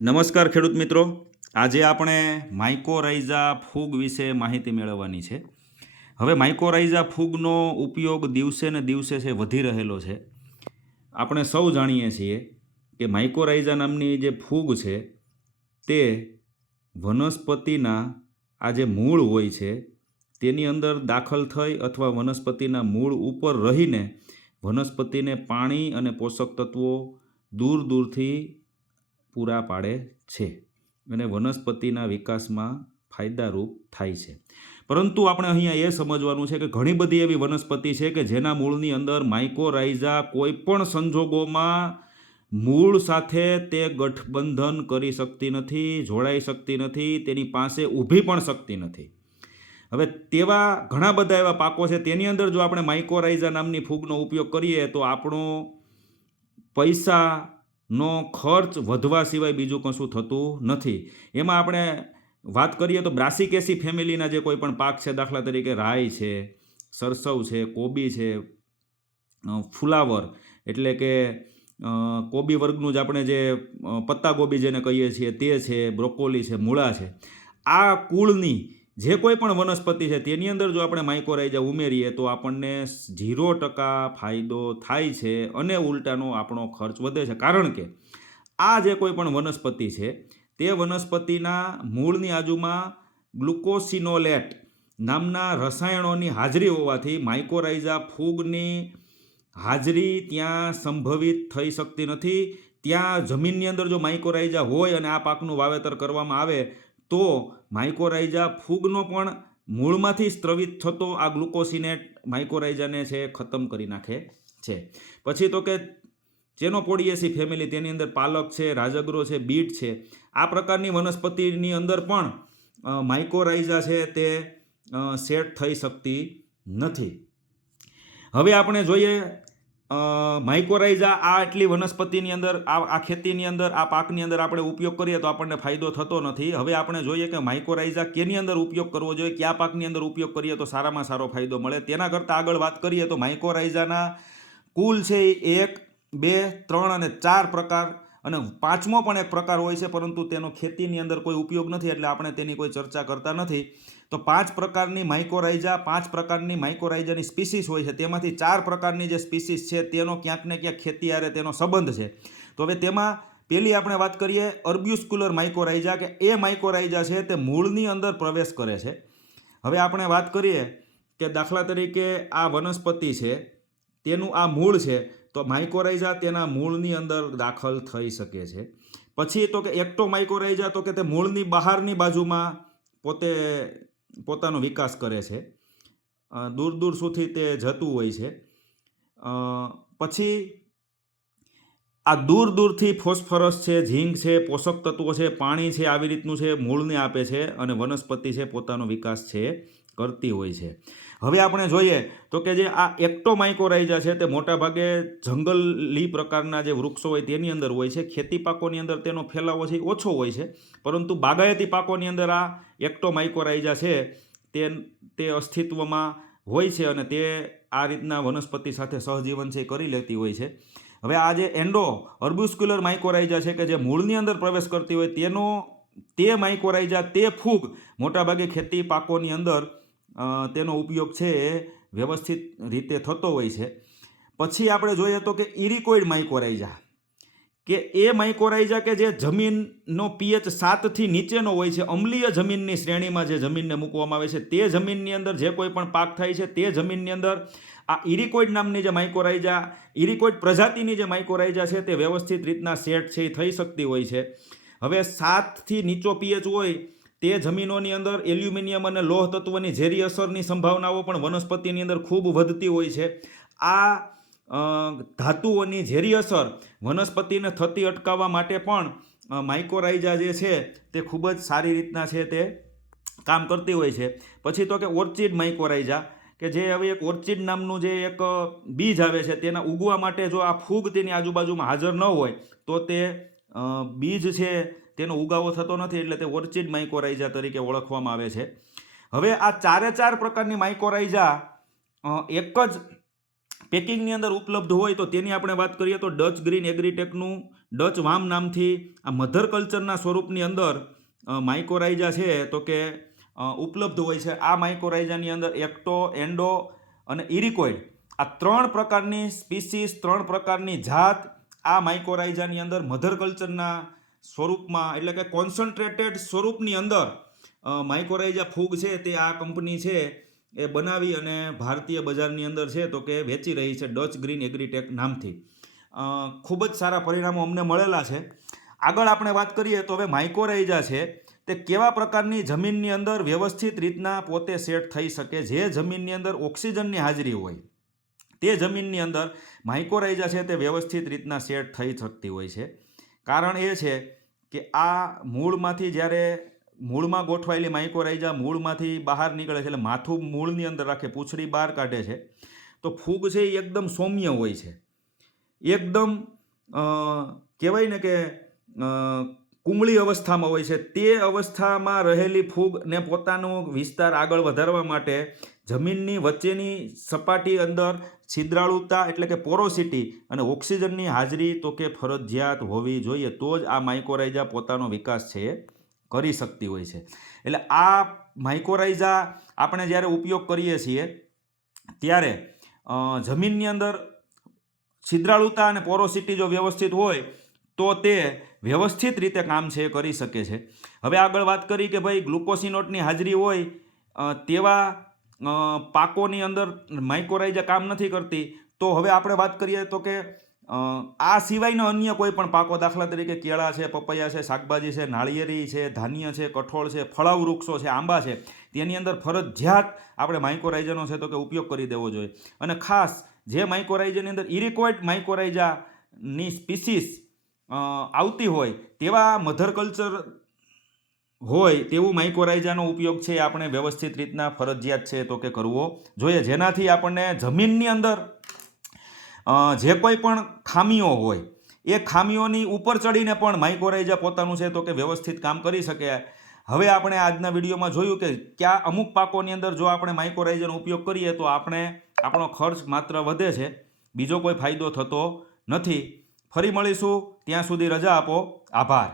નમસ્કાર ખેડૂત મિત્રો. આજે આપણે માઇકોરાઇઝા ફૂગ વિશે માહિતી મેળવવાની છે. હવે માઇકોરાઇઝા ફૂગનો ઉપયોગ દિવસે ને દિવસે છે વધી રહેલો છે. આપણે સૌ જાણીએ છીએ કે માઇકોરાઇઝા નામની જે ફૂગ છે તે વનસ્પતિના આ જે મૂળ હોય છે તેની અંદર દાખલ થઈ અથવા વનસ્પતિના મૂળ ઉપર રહીને વનસ્પતિને પાણી અને પોષક તત્વો દૂર દૂરથી પૂરા પાડે છે અને વનસ્પતિના વિકાસમાં ફાયદારૂપ થાય છે. પરંતુ આપણે અહીંયા એ સમજવાનું છે કે ઘણી બધી એવી વનસ્પતિ છે કે જેના મૂળની અંદર માઇકોરાઇઝા કોઈ પણ સંજોગોમાં મૂળ સાથે તે ગઠબંધન કરી શકતી નથી, જોડાઈ શકતી નથી, તેની પાસે ઊભી પણ શકતી નથી. હવે તેવા ઘણા બધા એવા પાકો છે તેની અંદર જો આપણે માઇકોરાઇઝા નામની ફૂગનો ઉપયોગ કરીએ તો આપણો પૈસાનો ખર્ચ વધવા સિવાય બીજું કશું થતું નથી. એમાં આપણે વાત કરીએ તો બ્રાસિકેસી ફેમિલીના જે કોઈ પણ પાક છે, દાખલા તરીકે રાઈ છે, સરસવ છે, કોબી છે, ફુલાવર એટલે કે કોબી વર્ગનું જ આપણે જે પત્તાગોબી જેને કહીએ છીએ તે છે, બ્રોકોલી છે, મૂળા છે, આ કુળની જે કોઈ પણ વનસ્પતિ છે તેની અંદર જો આપણે માઇકોરાઇઝા ઉમેરીએ તો આપણને 0% ફાયદો થાય છે અને ઉલટાનો આપણો ખર્ચ વધે છે. કારણ કે આ જે કોઈ પણ વનસ્પતિ છે તે વનસ્પતિના મૂળની આજુમાં ગ્લુકોસિનોલેટ નામના રસાયણોની હાજરી હોવાથી માઇકોરાઇઝા ફૂગની હાજરી ત્યાં સંભવિત થઈ શકતી નથી. ત્યાં જમીનની અંદર જો માઇકોરાઇઝા હોય અને આ પાકનું વાવેતર કરવામાં આવે તો માઇકોરાઇઝા ફૂગનો પણ મૂળમાંથી સ્ત્રવિત થતો આ ગ્લુકોસિનેટ માઇકોરાઇઝાને છે ખતમ કરી નાખે છે. પછી તો કે ચેનોપોડિયેસી ફેમિલી, તેની અંદર પાલક છે, રાજગરો છે, બીટ છે, આ પ્રકારની વનસ્પતિની અંદર પણ માઇકોરાઇઝા છે તે સેટ થઈ શકતી નથી. હવે આપણે જોઈએ માઇકોરાઇઝા આ આટલી વનસ્પતિની અંદર આ ખેતીની અંદર આ પાકની અંદર આપણે ઉપયોગ કરીએ તો આપણને ફાયદો થતો નથી. હવે આપણે જોઈએ કે માઇકોરાઇઝા કેની અંદર ઉપયોગ કરવો જોઈએ, કયા પાકની અંદર ઉપયોગ કરીએ તો સારામાં સારો ફાયદો મળે. તેના કરતાં આગળ વાત કરીએ તો માઇકોરાઇઝાના કુલ છે 1, 2, 3 અને 4 પ્રકાર અને 5મો પણ એક પ્રકાર હોય છે, પરંતુ તેનો ખેતીની અંદર કોઈ ઉપયોગ નથી એટલે આપણે તેની કોઈ ચર્ચા કરતા નથી. તો 5 પ્રકારની માઇકોરાઇઝા, 5 પ્રકારની માઇકોરાઇઝાની સ્પીસીસ હોય છે, તેમાંથી 4 પ્રકારની જે સ્પીસીસ છે તેનો ક્યાંક ને ક્યાંક ખેતી હારે તેનો સંબંધ છે. તો હવે તેમાં પહેલી આપણે વાત કરીએ અર્બ્યુસ્ક્યુલર માઇકોરાઇઝા, કે એ માઇકોરાઇઝા છે તે મૂળની અંદર પ્રવેશ કરે છે. હવે આપણે વાત કરીએ કે દાખલા તરીકે આ વનસ્પતિ છે તેનું આ મૂળ છે તો માઇકોરાઇઝા તેના મૂળની અંદર દાખલ થઈ શકે છે. પછી તો કે એક્ટોમાઇકોરાઇઝા, તો કે તે મૂળની બહારની બાજુમાં પોતાનો વિકાસ કરે છે, દૂર દૂર સુધી તે જતું હોય છે. પછી આ દૂર દૂરથી ફોસ્ફરસ છે, ઝીંક છે, પોષક તત્વો છે, પાણી છે, આવી રીતનું છે મૂળને આપે છે અને વનસ્પતિ છે પોતાનો વિકાસ છે કરતી હોય છે. હવે આપણે જોઈએ તો કે જે આ એક્ટોમાઇકોરાઇઝા છે તે મોટાભાગે જંગલી પ્રકારના જે વૃક્ષો હોય તેની અંદર હોય છે. ખેતી પાકોની અંદર તેનો ફેલાવો છે ઓછો હોય છે, પરંતુ બાગાયતી પાકોની અંદર આ એક્ટોમાઇકોરાઇઝા છે તે અસ્તિત્વમાં હોય છે અને તે આ રીતના વનસ્પતિ સાથે સહજીવન છે કરી લેતી હોય છે. હવે આ જે અર્બ્યુસ્ક્યુલર માઇકોરાઇઝા છે કે જે મૂળની અંદર પ્રવેશ કરતી હોય તે માઇકોરાઇઝા, તે ફૂગ મોટાભાગે ખેતી પાકોની અંદર તેનો ઉપયોગ છે એ વ્યવસ્થિત રીતે થતો હોય છે. પછી આપણે જોઈએ તો કે ઇરિકોઇડ માઇકોરાઇઝા, કે એ માઇકોરાઇઝા કે જે જમીનનો pH 7થી નીચેનો હોય છે, અમ્લીય જમીનની શ્રેણીમાં જે જમીનને મૂકવામાં આવે છે, તે જમીનની અંદર જે કોઈ પણ પાક થાય છે તે જમીનની અંદર આ ઇરિકોઇડ નામની જે માઇકોરાઇઝા, ઇરિકોઇડ પ્રજાતિની જે માઇકોરાઇઝા છે તે વ્યવસ્થિત રીતના સેટ છે એ થઈ શકતી હોય છે. હવે 7થી નીચો pH હોય તે જમીનોની અંદર એલ્યુમિનિયમ અને લોહ તત્વની ઝેરી અસરની સંભાવનાઓ પણ વનસ્પતિની અંદર ખૂબ વધતી હોય છે. આ ધાતુઓની ઝેરી અસર વનસ્પતિને થતી અટકાવવા માટે પણ માઇકોરાઇઝા જે છે તે ખૂબ જ સારી રીતના છે તે કામ કરતી હોય છે. પછી તો કે ઓર્ચિડ માઇકોરાઇઝા, કે જે હવે એક ઓર્ચિડ નામનું જે એક બીજ આવે છે તેના ઉગવા માટે જો આ ફૂગ તેની આજુબાજુમાં હાજર ન હોય તો તે બીજ છે તેનો ઉગાવો થતો નથી, એટલે તે ઓર્ચિડ માઇકોરાઇઝા તરીકે ઓળખવામાં આવે છે. હવે આ 4 પ્રકારની માઇકોરાઇઝા એક જ પેકિંગની અંદર ઉપલબ્ધ હોય તો તેની આપણે વાત કરીએ તો ડચ ગ્રીન એગ્રીટેકનું ડચ વામ નામથી આ મધર કલ્ચરના સ્વરૂપની અંદર માઇકોરાઇઝા છે તો કે ઉપલબ્ધ હોય છે. આ માઇકોરાઇઝાની અંદર એક્ટો, એન્ડો અને ઇરિકોઇડ આ 3 પ્રકારની સ્પીસીસ, 3 પ્રકારની જાત આ માઇકોરાઇઝાની અંદર મધર કલ્ચરના સ્વરૂપમાં એટલે કે કોન્સન્ટ્રેટેડ સ્વરૂપની અંદર માઇકોરાઇઝા ફૂગ છે તે આ કંપની છે એ બનાવી અને ભારતીય બજારની અંદર છે તો કે વેચી રહી છે ડચ ગ્રીન એગ્રીટેક નામથી. ખૂબ જ સારા પરિણામો અમને મળેલા છે. આગળ આપણે વાત કરીએ તો હવે માઇકોરાઇઝા છે તે કેવા પ્રકારની જમીનની અંદર વ્યવસ્થિત રીતના પોતે સેટ થઈ શકે. જે જમીનની અંદર ઓક્સિજનની હાજરી હોય તે જમીનની અંદર માઇકોરાઇઝા છે તે વ્યવસ્થિત રીતના સેટ થઈ શકતી હોય છે. કારણ એ છે કે આ મૂળમાંથી જ્યારે મૂળમાં ગોઠવાયેલી માઇકોરાઇઝા મૂળમાંથી બહાર નીકળે છે એટલે માથું મૂળની અંદર રાખે, પૂંછડી બહાર કાઢે છે તો ફૂગ છે એ એકદમ સૌમ્ય હોય છે, એકદમ કહેવાય ને કે કુમળી અવસ્થામાં હોય છે. તે અવસ્થામાં રહેલી ફૂગને પોતાનો વિસ્તાર આગળ વધારવા માટે જમીનની વચ્ચેની સપાટી અંદર છિદ્રાળુતા એટલે કે પોરોસિટી અને ઓક્સિજનની હાજરી તો કે ફરજિયાત હોવી જોઈએ, તો જ આ માઇકોરાઇઝા પોતાનો વિકાસ છે એ કરી શકતી હોય છે. એટલે આ માઇકોરાઇઝા આપણે જ્યારે ઉપયોગ કરીએ છીએ ત્યારે જમીનની અંદર છિદ્રાળુતા અને પોરોસિટી જો વ્યવસ્થિત હોય તો તે વ્યવસ્થિત રીતે કામ છે કરી શકે છે. હવે આગળ વાત કરી કે ભાઈ ગ્લુકોસિનોટની હાજરી હોય તેવા પાકોની અંદર માઇકોરાઇઝા કામ નથી કરતી, તો હવે આપણે વાત કરીએ તો કે આ સિવાયના અન્ય કોઈ પણ પાકો, દાખલા તરીકે કેળા છે, પપૈયા છે, શાકભાજી છે, નાળિયેરી છે, ધાન્ય છે, કઠોળ છે, ફળાઉ વૃક્ષો છે, આંબા છે, તેની અંદર ફરજિયાત આપણે માઇકોરાઇઝાનો છે તો કે ઉપયોગ કરી દેવો જોઈએ. અને ખાસ જે માઇકોરાઇઝાની અંદર ઇરિકોઇડ માઇકોરાઇઝાની સ્પીસીસ આવતી હોય તેવા મધર કલ્ચર હોય તેવું માઇકોરાઇઝાનો ઉપયોગ છે આપણે વ્યવસ્થિત રીતના ફરજિયાત છે તો કે કરવો જોઈએ, જેનાથી આપણને જમીનની અંદર જે કોઈ પણ ખામીઓ હોય એ ખામીઓની ઉપર ચડીને પણ માઇકોરાઇઝા પોતાનું છે તો કે વ્યવસ્થિત કામ કરી શકે. હવે આપણે આજના વિડીયોમાં જોયું કે ક્યાં અમુક પાકોની અંદર જો આપણે માઇકોરાઇઝાનો ઉપયોગ કરીએ તો આપણો ખર્ચ માત્ર વધે છે, બીજો કોઈ ફાયદો થતો નથી. ફરી મળીશું, ત્યાં સુધી રજા આપો. આભાર.